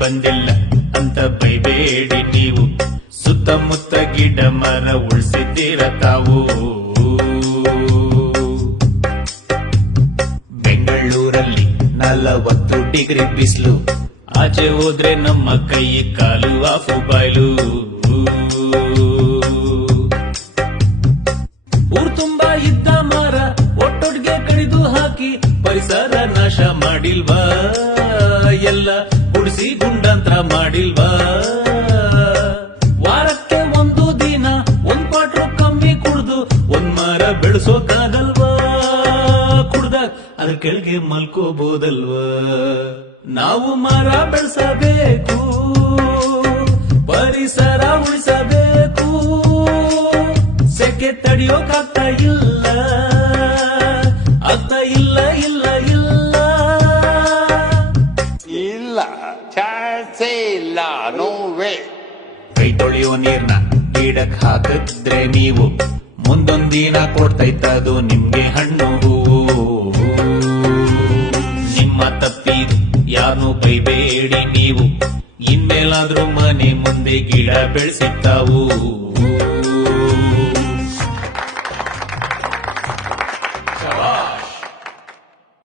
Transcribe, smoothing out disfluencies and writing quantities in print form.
ಬಂದಿಲ್ಲ ಅಂತ ಬೈಬೇಡಿ ನೀವು. ಸುತ್ತಮುತ್ತ ಗಿಡ ಮರ ಉಳಿಸಿದ್ದೀರ ತಾವು. ಬೆಂಗಳೂರಲ್ಲಿ 40 ಡಿಗ್ರಿ ಬಿಸಿಲು, ಆಚೆ ಹೋದ್ರೆ ನಮ್ಮ ಕೈ ಕಾಲು ಆಫು ಬಾಯ್ಲು. ಊರ್ ತುಂಬಾ ಇದ್ದ ಮರ ಒಟ್ಟೊಟ್ಟಿಗೆ ಕಡಿದು ಹಾಕಿ ಪರಿಸರ ನಾಶ ಮಾಡಿಲ್ವಾ? ಎಲ್ಲ ಗುಡಿಸಿ ಗುಂಡಾಂತರ ಮಾಡಿಲ್ವಾ? ವಾರಕ್ಕೆ ಒಂದು ದಿನ 1 ಕ್ವಾರ್ಟರ್ ಕಮ್ಮಿ ಕುಡ್ದು 1 ಮರ ಬೆಳೆಸೋಕಾಗಲ್ವಾ? ಕುಡ್ದಾಗ ಅದ್ರ ಕೆಳಗೆ ಮಲ್ಕೋಬಹುದಲ್ವಾ? ನಾವು ಮರ ಬೆಳೆಸಬೇಕು, ಪರಿಸರ ಉಳಿಸಬೇಕು. ಸೆಕೆ ತಡೆಯೋಕಾಗ್ತಾ ಇಲ್ಲ, ಆಗ್ತಾ ಇಲ್ಲ ಇಲ್ಲ ಇಲ್ಲ ಇಲ್ಲ, ಚಾನ್ಸೇ ಇಲ್ಲ, ನೋ ವೇ. ಕೈ ತೊಳೆಯೋ ನೀರ್ನ ಗಿಡಕ್ ಹಾಕಿದ್ರೆ ನೀವು ಮುಂದೊಂದಿನ ಕೊಡ್ತೈತದು ನಿಮ್ಗೆ ಹಣ್ಣು ಹೂವು. ನಿಮ್ಮ ತಪ್ಪಿದು ಯಾರು ಬೈಬೇಡಿ ನೀವು. ಇನ್ಮೇಲಾದ್ರೂ ಮನೆ ಮುಂದೆ ಗಿಡ ಬೆಳೆಸಿತ್ತಾವು.